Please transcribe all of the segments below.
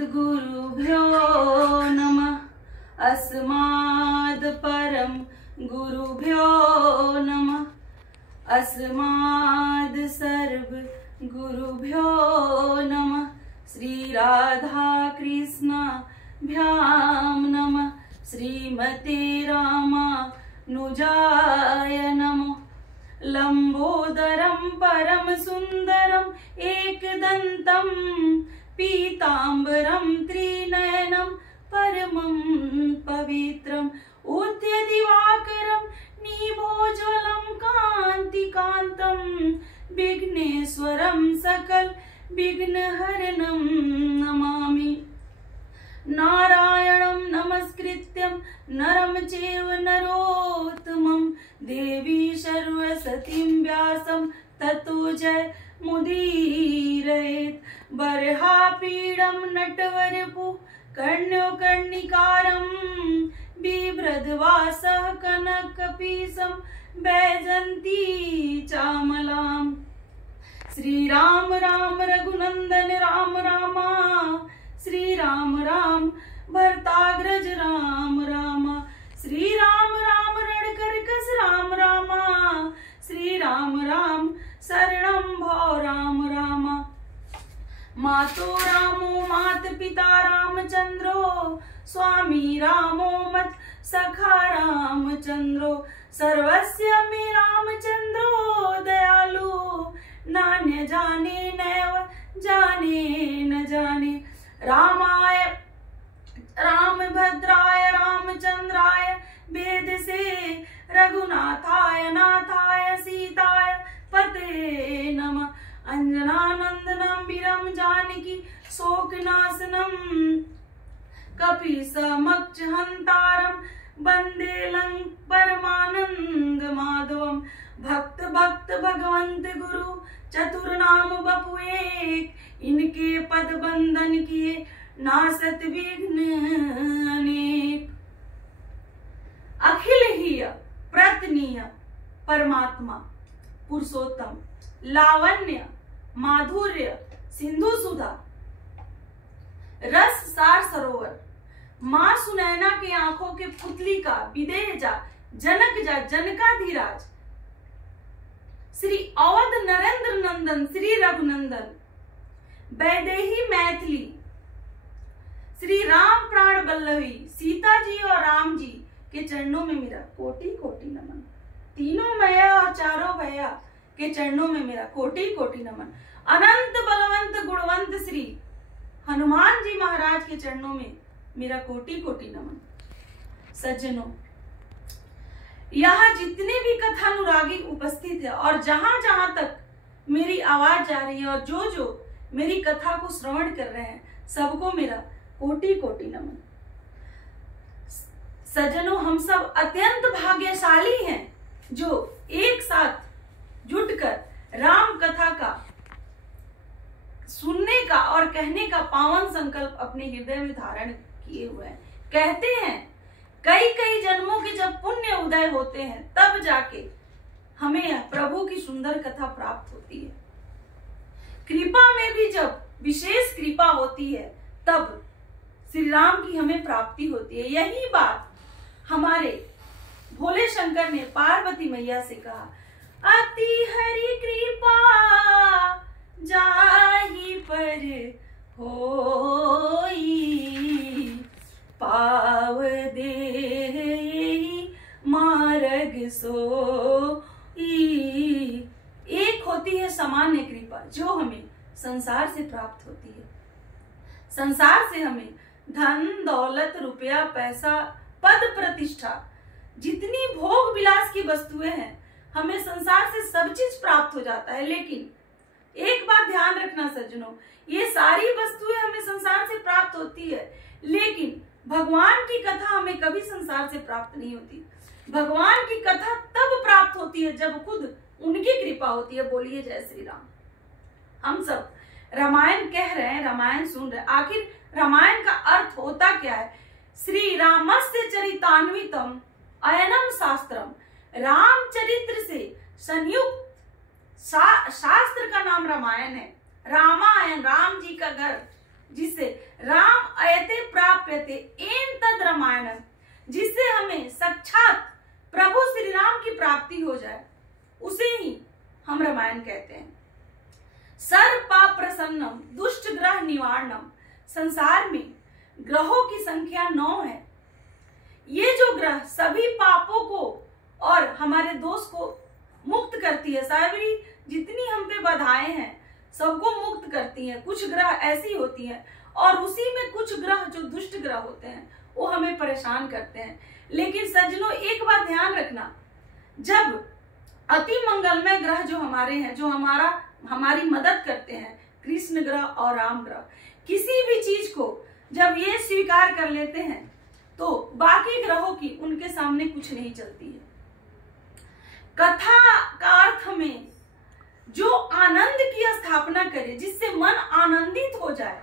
अस्मद्गुरुभ्यो नमः। अस्माद् परम गुरुभ्यो नमः। अस्माद् सर्व गुरुभ्यो नमः। श्री राधा कृष्णाभ्यां नमः। श्रीमते रामानुजाय नमः। लंबोदरं परम सुंदरम एकदंतं पीतांबरं त्रिनयनं परमं पवित्रं उद्यदिवाकरं निभोज्वलं कांतिकांतं विघ्नेश्वरं सकल विघ्नहरणं नमामि। नारायणं नमस्कृत्यं नरं चैव नरोत्तमं देवी सरस्वतीं व्यासं ततो जयमुदीरयेत्। बर्हापीडं नटवरवपुः कर्ण्यो कर्णिकारं बिभ्रद्वासः कनकपीशं वैजयन्ती चामलाम्। श्री राम राम रघुनंदन राम रामा। श्री राम राम भरताग्रज राम रामा। श्री राम राम रणकरकस राम रामा। श्री राम राम शरणं भो राम रामा। मातो रामो मात पिता रामचंद्रो स्वामी रामो मत सखा रामचंद्रो सर्वस्य मे रामचंद्रो दयालु नान्य जाने नैव जाने न जाने। रामाय रामभद्राय रामचंद्राय वेद से रघुनाथाय नाथाय सीताय पते नमः। अंजनानंदनं वीरं जानकी शोकनाशनं कपीशमक्षहन्तारं वन्दे परमानंद माधवम। भक्त भक्त भगवंत गुरु चतुर्नाम बपु एक। इनके पद बंदन किए नासत विघ्न अनेक। अखिल ही प्रतनीय परमात्मा पुरुषोत्तम लावण्य माधुर्य सिंधु सुधा रस सार सरोवर माँ सुनैना की आंखों के पुतली का विदेह जा जनक जा जनकाधिराज श्री अवध नरेंद्र नंदन श्री रघुनंदन वैदेही मैथिली श्री राम प्राण वल्लभी सीता जी और राम जी के चरणों में मेरा कोटि कोटि नमन। तीनों मैया और चारों भैया के चरणों में मेरा कोटि कोटि नमन। अनंत बलवंत गुणवंत श्री हनुमान जी महाराज के चरणों में मेरा कोटि कोटि नमन। सज्जनों, यहाँ जितने भी कथानुरागी उपस्थित है और जहां जहां तक मेरी आवाज जा रही है और जो जो मेरी कथा को श्रवण कर रहे हैं सबको मेरा कोटि कोटि नमन। सज्जनों, हम सब अत्यंत भाग्यशाली हैं जो एक साथ जुटकर राम कथा का सुनने का और कहने का पावन संकल्प अपने हृदय में धारण किए हुए हैं। कहते हैं कई कई जन्मों के जब पुण्य उदय होते हैं तब जाके हमें प्रभु की सुंदर कथा प्राप्त होती है। कृपा में भी जब विशेष कृपा होती है तब श्री राम की हमें प्राप्ति होती है। यही बात हमारे भोले शंकर ने पार्वती मैया से कहा, अति हरि कृपा जाहि पर होई पाव दे मार्ग सोई। एक होती है सामान्य कृपा जो हमें संसार से प्राप्त होती है। संसार से हमें धन दौलत रुपया पैसा पद प्रतिष्ठा जितनी भोग विलास की वस्तुएं हैं हमें संसार से सब चीज प्राप्त हो जाता है। लेकिन एक बात ध्यान रखना सज्जनों, ये सारी वस्तुएं हमें संसार से प्राप्त होती है लेकिन भगवान की कथा हमें कभी संसार से प्राप्त नहीं होती। भगवान की कथा तब प्राप्त होती है जब खुद उनकी कृपा होती है। बोलिए जय श्री राम। हम सब रामायण कह रहे हैं, रामायण सुन रहे हैं, आखिर रामायण का अर्थ होता क्या है? श्री रामस्य चरितान्वितम अयनम शास्त्रम। रामचरित्र से संयुक्त शास्त्र का नाम रामायण है। रामायण, राम जी का घर जिससे राम अयते प्राप्यते एन तद रामायणम, जिससे हमें साक्षात प्रभु श्री राम की प्राप्ति हो जाए, उसे ही हम रामायण कहते हैं। सर्व पाप प्रसन्नम दुष्ट ग्रह निवारणम, संसार में ग्रहों की संख्या 9 है। ये जो ग्रह सभी पापों को और हमारे दोष को मुक्त करती है, सारी जितनी हम पे बाधाएं हैं सबको मुक्त करती हैं। कुछ ग्रह ऐसी होती हैं और उसी में कुछ ग्रह जो दुष्ट ग्रह होते हैं वो हमें परेशान करते हैं। लेकिन सज्जनों, एक बात ध्यान रखना, जब अति मंगलमय ग्रह जो हमारे हैं, जो हमारी मदद करते हैं, कृष्ण ग्रह और राम ग्रह, किसी भी चीज को जब ये स्वीकार कर लेते हैं तो बाकी ग्रहों की उनके सामने कुछ नहीं चलती है। कथा का अर्थ में जो आनंद की स्थापना करे, जिससे मन आनंदित हो जाए,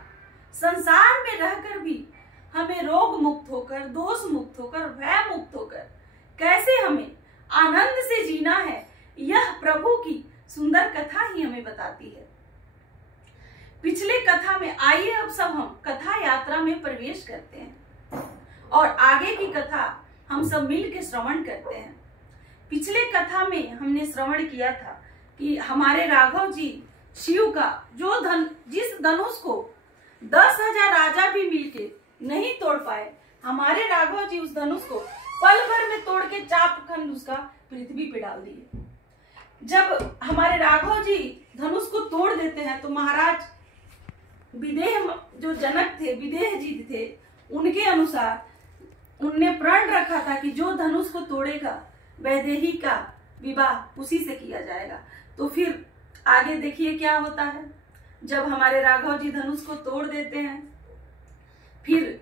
संसार में रहकर भी हमें रोग मुक्त होकर, दोष मुक्त होकर, भय मुक्त होकर कैसे हमें आनंद से जीना है, यह प्रभु की सुंदर कथा ही हमें बताती है। पिछले कथा में आइए अब सब हम कथा यात्रा में प्रवेश करते हैं और आगे की कथा हम सब मिल के श्रवण करते हैं। पिछले कथा में हमने श्रवण किया था कि हमारे राघव जी शिव का जो जिस धनुष को 10,000 राजा भी मिलके नहीं तोड़ पाए, हमारे राघव जी उस धनुष को पल भर में तोड़ के चाप खंड उसका पृथ्वी पे डाल दिए। जब हमारे राघव जी धनुष को तोड़ देते हैं तो महाराज विदेह जो जनक थे, विदेह जी थे, उनके अनुसार उनने प्रण रखा था कि जो धनुष को तोड़ेगा वैदेही का विवाह उसी से किया जाएगा। तो फिर आगे देखिए क्या होता है। जब हमारे राघव जी धनुष को तोड़ देते हैं, फिर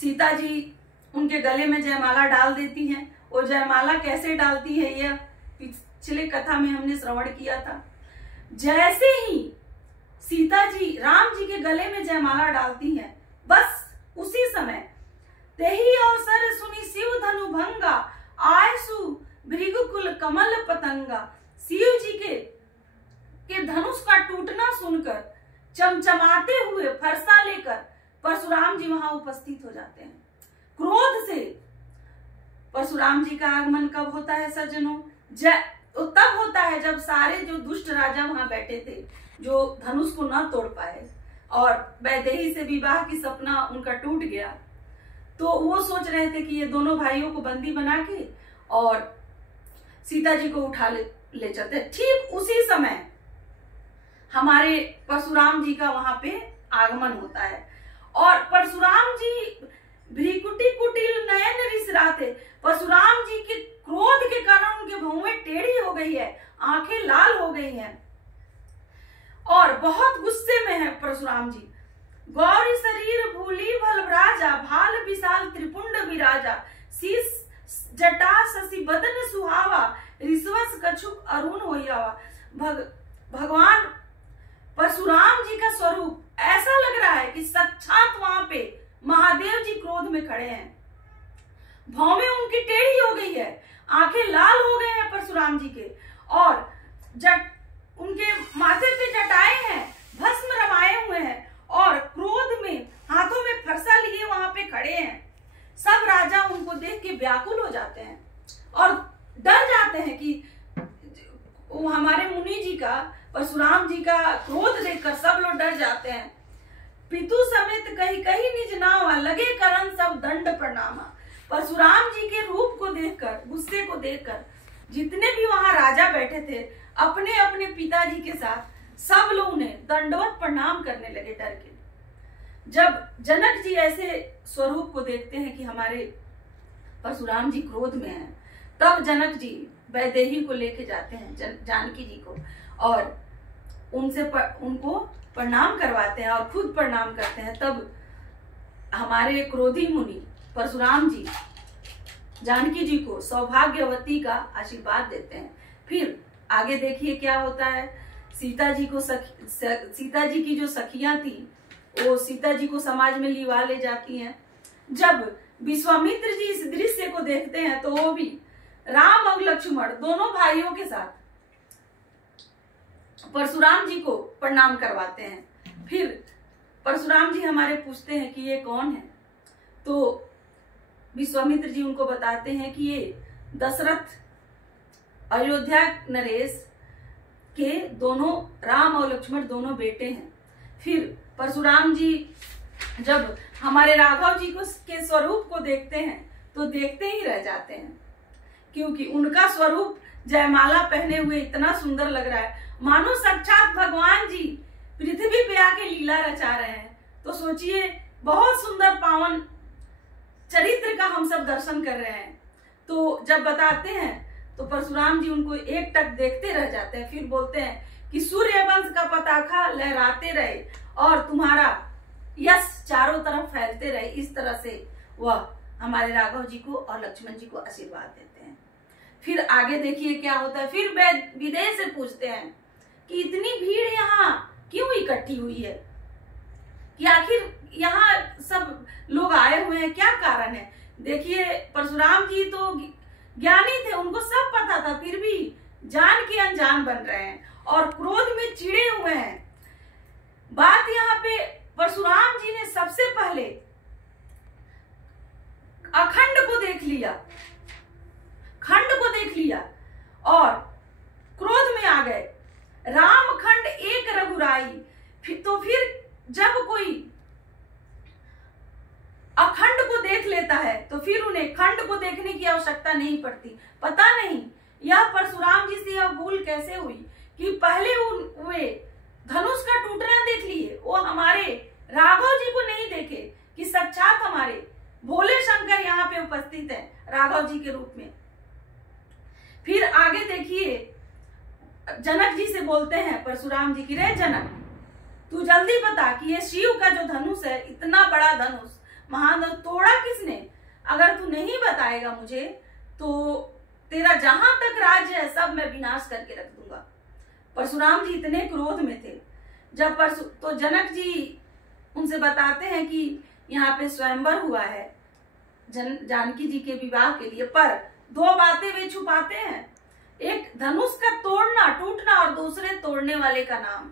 सीता जी उनके गले में जयमाला डाल देती हैं। और जयमाला कैसे डालती है यह पिछले कथा में हमने श्रवण किया था। जैसे ही सीता जी राम जी के गले में जयमाला डालती हैं, बस उसी समय तेही अवसर सुनी शिव धनु भंगा, आयसु भृगुकुल कमल पतंगा। शिव जी के धनुष का टूटना सुनकर चमचमाते हुए फरसा लेकर परशुराम जी वहां उपस्थित हो जाते हैं। क्रोध से परशुराम जी का आगमन कब होता है सज्जनों? तब होता है जब सारे जो दुष्ट राजा वहां बैठे थे, जो धनुष को न तोड़ पाए और वैदेही से विवाह की सपना उनका टूट गया, तो वो सोच रहे थे कि ये दोनों भाइयों को बंदी बना के और सीता जी को उठा ले चलते। ठीक उसी समय हमारे परशुराम जी का वहां पे आगमन होता है और परशुराम जी भ्रिकुटी कुटिल नयन रिसराते। परशुराम जी के क्रोध के कारण उनके भौवें टेढ़ी हो गई है, आंखें लाल हो गई हैं और बहुत गुस्से में है परशुराम जी। गौरी शरीर भूली भलराजा, भाल विशाल त्रिपुंड विराजा, शीश जटा शशि बदन सुहावा, ऋषवस कछुक अरुण होयावा। भगवान परशुराम जी का स्वरूप ऐसा लग रहा है कि साक्षात वहां पे महादेव जी क्रोध में खड़े हैं। भौवें उनकी टेढ़ी हो गई है, आंखें लाल हो गए हैं परशुराम जी के और उनके माथे पे जटाएं हैं, भस्म रमाए हुए हैं और क्रोध में हाथों में फरसा लिए वहां पे खड़े हैं। सब राजा उनको देख के व्याकुल हो जाते हैं और डर जाते हैं कि वो हमारे मुनि जी का, परशुराम जी का क्रोध देखकर सब लोग डर जाते हैं। पितु समेत कही कही निज नावा, लगे करन सब दंड प्रणामा। परशुराम जी के रूप को देखकर, गुस्से को देखकर जितने भी वहां राजा बैठे थे, अपने अपने पिताजी के साथ सब लोग ने दंडवत प्रणाम करने लगे डर के। जब जनक जी ऐसे स्वरूप को देखते हैं कि हमारे परशुराम जी क्रोध में हैं, तब जनक जी वैदेही को लेके जाते हैं जानकी जी को और उनको प्रणाम करवाते हैं और खुद प्रणाम करते हैं। तब हमारे क्रोधी मुनि परशुराम जी जानकी जी को सौभाग्यवती का आशीर्वाद देते हैं। फिर आगे देखिए क्या होता है। सीता जी की जो सखियां थी वो सीता जी को समाज में लिवा ले जाती हैं। जब विश्वामित्र जी इस दृश्य को देखते हैं तो वो भी राम और लक्ष्मण दोनों भाइयों के साथ परशुराम जी को प्रणाम करवाते हैं। फिर परशुराम जी हमारे पूछते हैं कि ये कौन है, तो विश्वामित्र जी उनको बताते हैं कि ये दशरथ अयोध्या नरेश के दोनों, राम और लक्ष्मण दोनों बेटे हैं। फिर परशुराम जी जब हमारे राघव जी को के स्वरूप को देखते हैं तो देखते ही रह जाते हैं, क्योंकि उनका स्वरूप जयमाला पहने हुए इतना सुंदर लग रहा है, मानो साक्षात भगवान जी पृथ्वी पे आके लीला रचा रहे हैं। तो सोचिए, बहुत सुंदर पावन चरित्र का हम सब दर्शन कर रहे हैं। तो जब बताते हैं तो परशुराम जी उनको एक टक देखते रह जाते हैं। फिर बोलते हैं कि सूर्य वंश का पताका लहराते रहे और तुम्हारा यश चारों तरफ फैलते रहे। इस तरह से वह हमारे राघव जी को और लक्ष्मण जी को आशीर्वाद देते हैं। फिर आगे देखिए क्या होता है। फिर विदेश से पूछते हैं कि इतनी भीड़ यहाँ क्यों इकट्ठी हुई है, कि आखिर यहाँ सब लोग आए हुए हैं, क्या कारण है। देखिए, परशुराम जी तो ज्ञानी थे, उनको सब पता था, फिर भी जान के अनजान बन रहे हैं और क्रोध में चिड़े हुए हैं। बात यहाँ पे परशुराम जी ने सबसे पहले अखंड को देख लिया, खंड को देख लिया और क्रोध में आ गए। राम खंड एक रघुराई। फिर जब कोई अखंड को देख लेता है तो फिर उन्हें खंड को देखने की आवश्यकता नहीं पड़ती। पता नहीं यह परशुराम जी से यह भूल कैसे हुई कि पहले वे धनुष का टूटना देख लिए, वो हमारे राघव जी को नहीं देखे कि साक्षात हमारे भोले शंकर यहाँ पे उपस्थित है राघव जी के रूप में। फिर आगे देखिए, जनक जी से बोलते हैं परशुराम जी की, रे जनक, तू जल्दी बता कि ये शिव का जो धनुष है, इतना बड़ा धनुष, महान धनुष, तोड़ा किसने। अगर तू नहीं बताएगा मुझे तो तेरा जहां तक राज्य है सब मैं विनाश करके रख दूंगा। परशुराम जी इतने क्रोध में थे। जब तो जनक जी उनसे बताते हैं कि यहाँ पे स्वयंवर हुआ है जानकी जी के विवाह के लिए, पर दो बातें वे छुपाते हैं, एक धनुष का तोड़ना टूटना और दूसरे तोड़ने वाले का नाम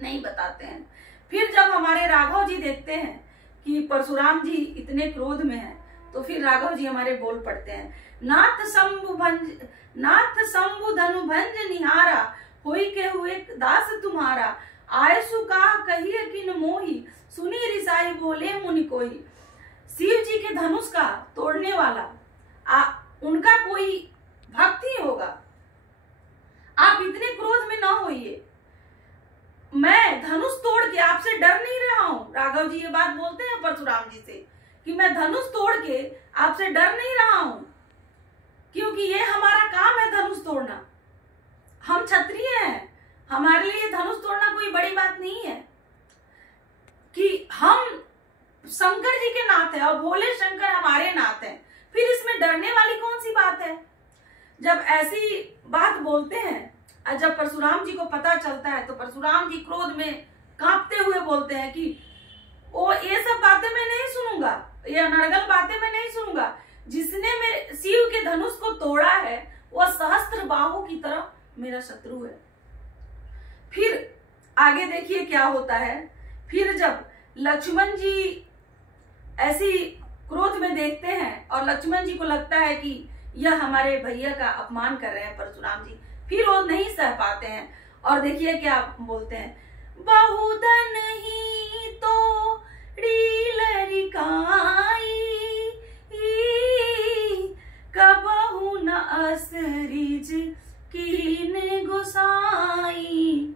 नहीं बताते हैं। फिर जब हमारे राघव जी देखते हैं कि परशुराम जी इतने क्रोध में हैं, तो फिर राघव जी हमारे बोल पड़ते हैं, नाथ शंभु धनु भंज निहारा, होई के हुए दास तुम्हारा, आयसु का कहिए किन मोही, सुनी रिसाई बोले मुनि कोई। शिव जी के धनुष का तोड़ने वाला उनका कोई भक्त ही होगा। आप इतने क्रोध में ना होइए, मैं धनुष तोड़ के आपसे डर नहीं रहा हूं। राघव जी ये बात बोलते हैं परशुराम जी से कि मैं धनुष तोड़ के आपसे डर नहीं रहा हूं, क्योंकि ये हमारा काम है धनुष तोड़ना। हम क्षत्रिय हैं, हमारे लिए धनुष तोड़ना कोई बड़ी बात नहीं है, कि हम शंकर जी के नाथ हैं और भोले शंकर हमारे नाथ हैं, फिर इसमें डरने वाली कौन सी बात है। जब ऐसी बात बोलते हैं और जब परशुराम जी को पता चलता है तो परशुराम जी क्रोध में कांपते हुए बोलते हैं कि ओ ये सब बातें मैं नहीं सुनूंगा, ये अनर्गल बातें मैं नहीं सुनूंगा। जिसने मैं शिव के धनुष को तोड़ा है वह सहस्त्र बाहु की तरह मेरा शत्रु है। फिर आगे देखिए क्या होता है। फिर जब लक्ष्मण जी ऐसी क्रोध में देखते हैं और लक्ष्मण जी को लगता है कि यह हमारे भैया का अपमान कर रहे हैं परशुराम जी, फिर वो नहीं सह पाते हैं और देखिए क्या बोलते हैं, बहुधन ही तो लरिकाई, कबहु न असरिज कीन गुसाई,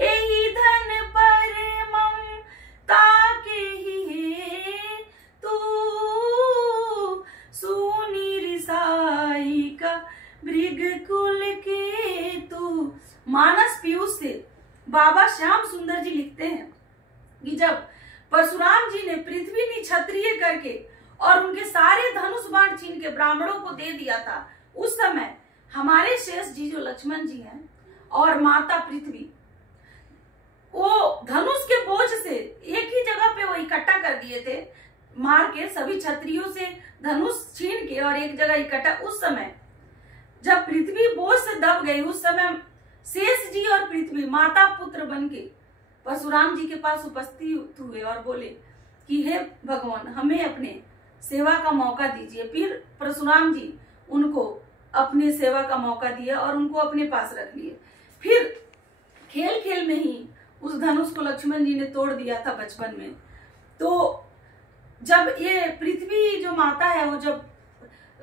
एही धन पर ममता के ही तू, सुनी रिसाई का मृग कुल के तू। मानस पीयूष से बाबा श्याम सुंदर जी लिखते हैं कि जब परशुराम जी ने पृथ्वी निक्षत्रिय करके और उनके सारे धनुष बाण छीन के ब्राह्मणों को दे दिया था, उस समय हमारे शेष जी जो लक्ष्मण जी हैं और माता पृथ्वी, वो धनुष के बोझ से एक ही जगह पे वो इकट्ठा कर दिए थे, मार के सभी क्षत्रियों से धनुष छीन के और एक जगह इकट्ठा। उस समय जब पृथ्वी बोझ से दब गई, उस समय शेष जी और पृथ्वी माता पुत्र बन के परशुराम जी के पास उपस्थित हुए और बोले कि हे भगवान, हमें अपने सेवा का मौका दीजिए। फिर परशुराम जी उनको अपने सेवा का मौका दिया और उनको अपने पास रख लिए। फिर खेल खेल में ही उस धनुष को लक्ष्मण जी ने तोड़ दिया था बचपन में। तो जब ये पृथ्वी जो माता है, वो जब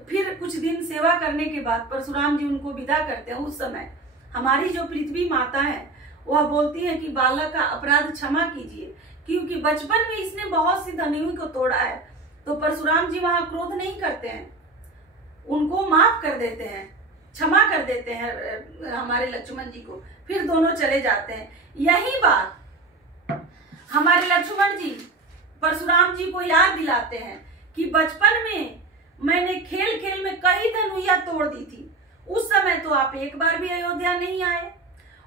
फिर कुछ दिन सेवा करने के बाद परशुराम जी उनको विदा करते हैं, उस समय हमारी जो पृथ्वी माता है वह बोलती है कि बालक का अपराध क्षमा कीजिए, क्योंकि बचपन में इसने बहुत सी धनुओं को तोड़ा है। तो परशुराम जी वहां क्रोध नहीं करते हैं, उनको माफ कर देते हैं, क्षमा कर देते हैं हमारे लक्ष्मण जी को। फिर दोनों चले जाते हैं। यही बात हमारे लक्ष्मण जी परशुराम जी को याद दिलाते हैं कि बचपन में मैंने खेल खेल में कई धनुइयां तोड़ दी थी, उस समय तो आप एक बार भी अयोध्या नहीं आए,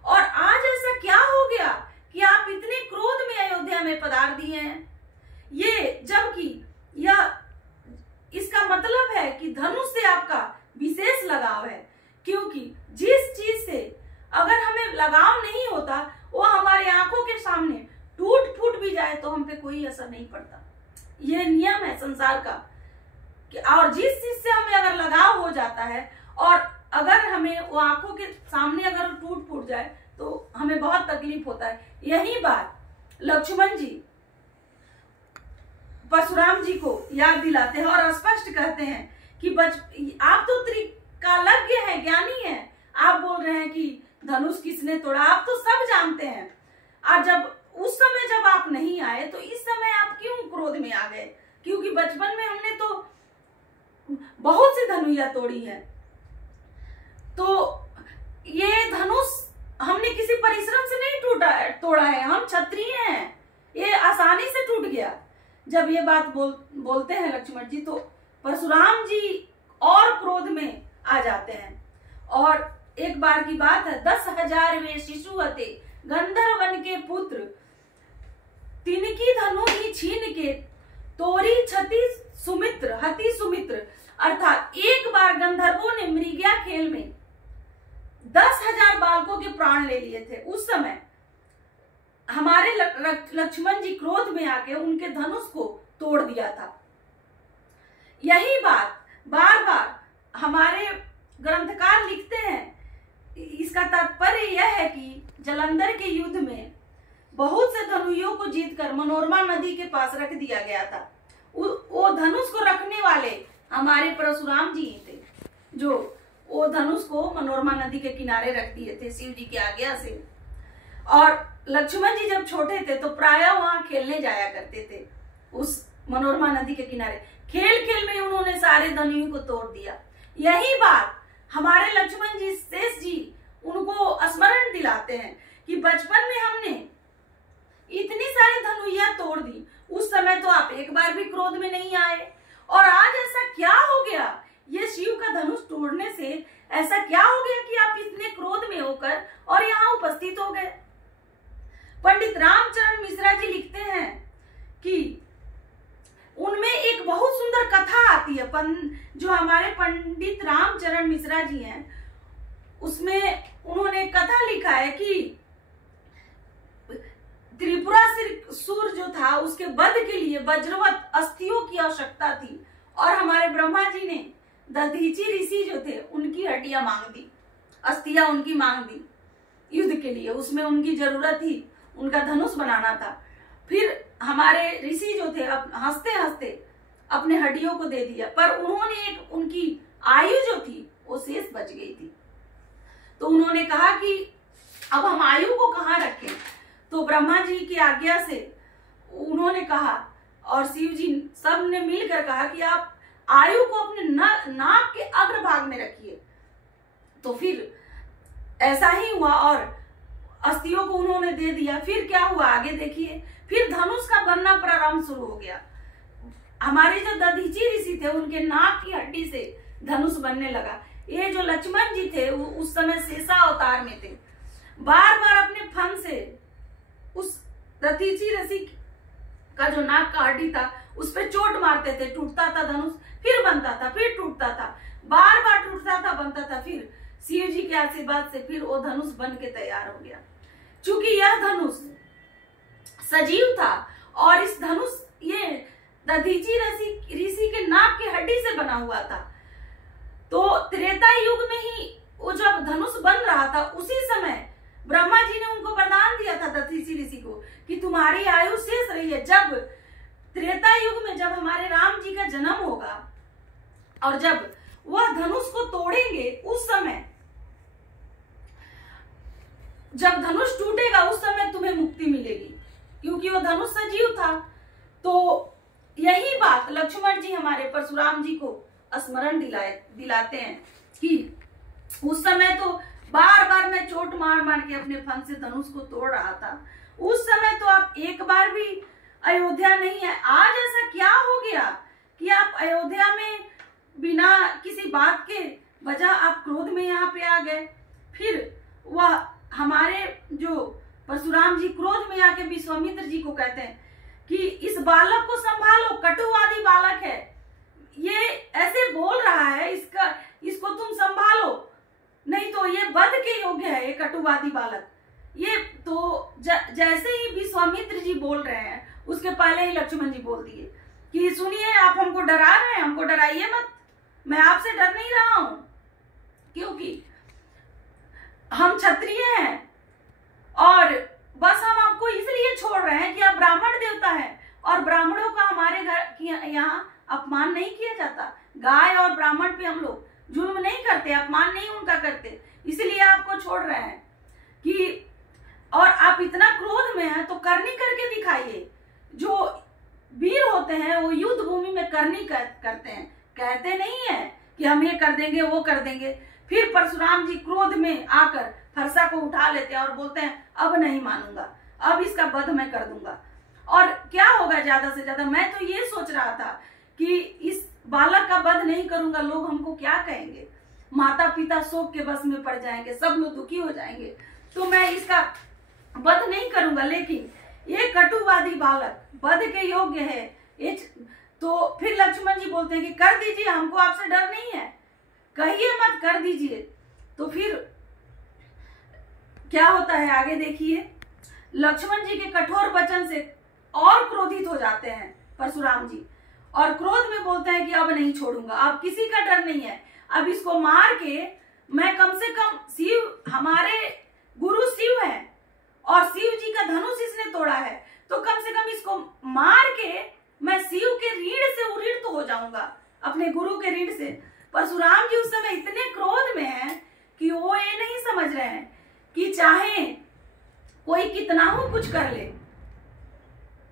और आज ऐसा क्या हो गया कि आप इतने क्रोध में अयोध्या में पधार दिए हैं। ये जबकि यह इसका मतलब है कि धनुष से आपका विशेष लगाव है, क्योंकि जिस चीज से अगर हमें लगाव नहीं होता वो हमारे आंखों के सामने टूट फूट भी जाए तो हम पे कोई असर नहीं पड़ता। ये नियम है संसार का कि और जिस चीज से हमें अगर लगाव हो जाता है और अगर हमें वो आंखों के सामने अगर टूट फूट जाए तो हमें बहुत तकलीफ होता है। यही बात लक्ष्मण जी परशुराम जी को याद दिलाते हैं और स्पष्ट कहते हैं कि आप तो त्रिकालज्ञ हैं, ज्ञानी हैं, आप बोल रहे हैं कि धनुष किसने तोड़ा, आप तो सब जानते हैं। और जब उस समय जब आप नहीं आए तो इस समय आप क्यों क्रोध में आ गए? क्योंकि बचपन में हमने तो बहुत सी धनुइयां तोड़ी है। तो ये धनुष हमने किसी परिश्रम से नहीं तोड़ा है, हम क्षत्रिय हैं, ये आसानी से टूट गया। जब ये बात बोलते हैं लक्ष्मण जी तो परशुराम जी और क्रोध में आ जाते हैं। और एक बार की बात है, 10,000 वे शिशु हते गंधर्वन के पुत्र, तिनकी धनु ही छीन के तोरी हति सुमित्र। अर्थात एक बार गंधर्वों ने मृगया खेल में 10,000 बालकों के प्राण ले लिए थे। उस समय हमारे लक्ष्मण जी क्रोध में आके उनके धनुष को तोड़ दिया था। यही बात बार बार हमारे ग्रंथकार लिखते हैं। इसका तात्पर्य यह है कि जालंधर के युद्ध में बहुत से धनुइयों को जीतकर मनोरमा नदी के पास रख दिया गया था। वो धनुष को रखने वाले हमारे परशुराम जी थे, जो वो धनुष को मनोरमा नदी के किनारे रख दिए थे शिव जी की आज्ञा से। और लक्ष्मण जी जब छोटे थे तो प्रायः वहां खेलने जाया करते थे उस मनोरमा नदी के किनारे। खेल खेल में उन्होंने सारे धनुओं को तोड़ दिया। यही बात हमारे लक्ष्मण जी शेष जी उनको स्मरण दिलाते हैं कि बचपन में हमने इतनी सारी धनुइयां तोड़ दी, उस समय तो आप एक बार भी क्रोध में नहीं आए, और आज ऐसा क्या हो गया, ये शिव का धनुष तोड़ने से ऐसा क्या हो गया कि आप इतने क्रोध में होकर और यहाँ उपस्थित हो गए। पंडित रामचरण मिश्रा जी लिखते हैं कि उनमें एक बहुत सुंदर कथा आती है, जो हमारे पंडित रामचरण मिश्रा जी हैं, उसमें उन्होंने कथा लिखा है कि त्रिपुरासुर जो था उसके वध के लिए वज्रवत अस्थियों की आवश्यकता थी, और हमारे ब्रह्मा जी ने दधीची ऋषि जो थे उनकी हड्डियां मांग दी, अस्थियां उनकी मांग दी युद्ध के लिए। उसमें उनकी जरूरत थी, उनका धनुष बनाना था। फिर हमारे ऋषि जो थे अब हंसते हंसते अपने हड्डियों को दे दिया, पर उन्होंने उनकी आयु जो थी वो शेष बच गई थी। तो उन्होंने कहा कि अब हम आयु को कहाँ रखें। तो ब्रह्मा जी की आज्ञा से उन्होंने कहा और शिव जी सब ने मिलकर कहा कि आप आयु को अपने नाक के अग्रभाग में रखिए। तो फिर ऐसा ही हुआ और अस्थियों को उन्होंने दे दिया। फिर क्या हुआ आगे देखिए, फिर धनुष का बनना प्रारंभ शुरू हो गया। हमारे जो दधीची ऋषि थे उनके नाक की हड्डी से धनुष बनने लगा। ये जो लक्ष्मण जी थे वो उस समय शेषा अवतार में थे, बार बार अपने फन से उस दधीची ऋषि का जो नाक का हड्डी था उस पर चोट मारते थे, टूटता था धनुष, फिर बनता था, फिर टूटता था, बार बार टूटता था, बनता था। फिर शिव जी के आशीर्वाद से फिर वो धनुष बन के तैयार हो गया। चूंकि यह धनुष सजीव था और इस धनुष ये दधीची ऋषि के नाक की हड्डी से बना हुआ था। तो त्रेता युग में ही वो जब धनुष बन रहा था उसी समय ब्रह्मा जी ने उनको वरदान दिया था दधीची ऋषि को कि तुम्हारी आयु शेष रही है। जब त्रेता युग में जब हमारे राम जी का जन्म होगा और जब वह धनुष को तोड़ेंगे उस समय, जब धनुष टूटेगा उस समय तुम्हें मुक्ति मिलेगी, क्योंकि वो धनुष सजीव था। तो यही बात लक्ष्मण जी हमारे परशुराम जी को स्मरण दिलाते हैं कि उस समय तो बार बार मैं चोट मार मार के अपने फन से धनुष को तोड़ रहा था, उस समय तो आप एक बार भी अयोध्या नहीं है। आज ऐसा क्या हो गया कि आप अयोध्या में बिना किसी बात के वजह आप क्रोध में यहाँ पे आ गए। फिर वह हमारे जो परशुराम जी क्रोध में आके विश्वामित्र जी को कहते हैं कि इस बालक को संभालो, कटुवादी बालक है, ये ऐसे बोल रहा है, इसको तुम संभालो, नहीं तो ये वध के योग्य है, ये कटुवादी बालक। ये तो जैसे ही विश्वामित्र जी बोल रहे हैं उसके पहले ही लक्ष्मण जी बोल दिए कि सुनिए, आप हमको डरा रहे हैं, हमको डराइए मत, मैं आपसे डर नहीं रहा हूं, क्योंकि हम क्षत्रिय हैं और बस हम आपको इसलिए छोड़ रहे हैं कि आप ब्राह्मण देवता हैं और ब्राह्मणों का हमारे घर यहाँ अपमान नहीं किया जाता। गाय और ब्राह्मण पे हम लोग जुल्म नहीं करते, अपमान नहीं उनका करते, इसलिए आपको छोड़ रहे हैं कि, और आप इतना क्रोध में हैं तो करनी करके दिखाइए। जो वीर होते हैं वो युद्ध भूमि में करनी करते हैं, कहते नहीं है कि हम ये कर देंगे वो कर देंगे। फिर परशुराम जी क्रोध में आकर फरसा को उठा लेते हैं और बोलते हैं अब नहीं मानूंगा, अब इसका वध मैं कर दूंगा। और क्या होगा ज्यादा से ज्यादा, मैं तो ये सोच रहा था कि इस बालक का वध नहीं करूंगा, लोग हमको क्या कहेंगे, माता पिता शोक के बस में पड़ जाएंगे, सब लोग दुखी हो जाएंगे, तो मैं इसका वध नहीं करूंगा। लेकिन ये कटुवादी बालक वध के योग्य है, तो फिर लक्ष्मण जी बोलते हैं कि कर दीजिए, हमको आपसे डर नहीं है, कहिए मत, कर दीजिए। तो फिर क्या होता है आगे देखिए। लक्ष्मण जी के कठोर वचन से और क्रोधित हो जाते हैं परशुराम जी और क्रोध में बोलते हैं कि अब नहीं छोड़ूंगा, अब किसी का डर नहीं है, अब इसको मार के मैं कम से कम, शिव हमारे गुरु शिव हैं और शिव जी का धनुष इसने तोड़ा है, तो कम से कम इसको मार के मैं शिव के रीढ़ से उरीढ़ तो हो जाऊंगा, अपने गुरु के रीढ़ से। परशुराम जी उस समय इतने क्रोध में हैं कि वो ये नहीं समझ रहे हैं कि चाहे कोई कितना हो कुछ कर ले,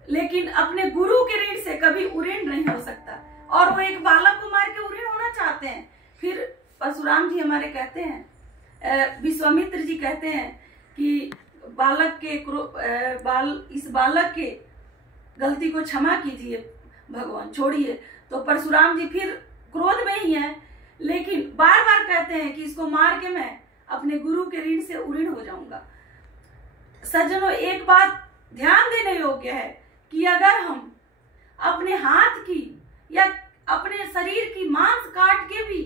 लेकिन अपने गुरु के रीढ़ से कभी उरीढ़ नहीं हो सकता, और वो एक बालक को मार के उरीढ़ होना चाहते हैं। फिर परशुराम जी हमारे कहते हैं, विश्वामित्र जी कहते हैं कि इस बालक के गलती को क्षमा कीजिए भगवान, छोड़िए। तो परशुराम जी फिर क्रोध में ही हैं, लेकिन बार बार कहते हैं कि इसको मार के मैं अपने गुरु के रीढ़ से उरीढ़ हो जाऊंगा। सज्जनों, एक बात ध्यान देने योग्य है कि अगर हम अपने हाथ की या अपने शरीर की मांस काट के भी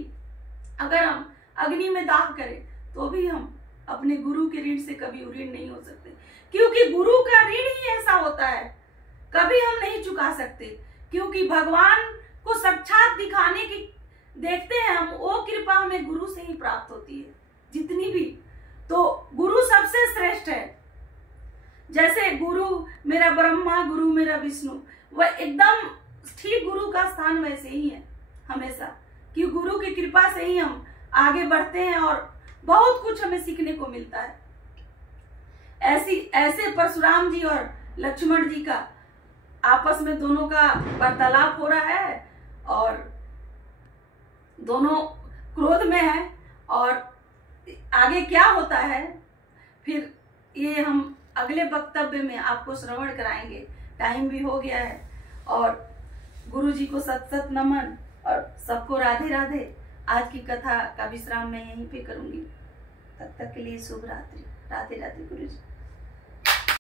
अगर हम अग्नि में दाह करें तो भी हम अपने गुरु के ऋण से कभी उरीढ़ नहीं हो सकते, क्योंकि गुरु का ऋण ही ऐसा होता है, कभी हम नहीं चुका सकते, क्योंकि भगवान को साक्षात दिखाने की देखते हैं हम, वो कृपा हमें गुरु से ही प्राप्त होती है जितनी भी। तो गुरु सबसे श्रेष्ठ है। जैसे गुरु मेरा ब्रह्मा, गुरु मेरा विष्णु, वह एकदम ठीक गुरु का स्थान वैसे ही है हमेशा, कि गुरु की कृपा से ही हम आगे बढ़ते हैं और बहुत कुछ हमें सीखने को मिलता है। ऐसे परशुराम जी और लक्ष्मण जी का आपस में दोनों का वार्तालाप हो रहा है और दोनों क्रोध में है, और आगे क्या होता है फिर ये हम अगले वक्तव्य में आपको श्रवण कराएंगे। टाइम भी हो गया है और गुरु जी को सत सत नमन और सबको राधे राधे। आज की कथा का विश्राम मैं यहीं पे करूंगी। तब तक के लिए शुभ रात्रि। राधे राधे गुरु जी।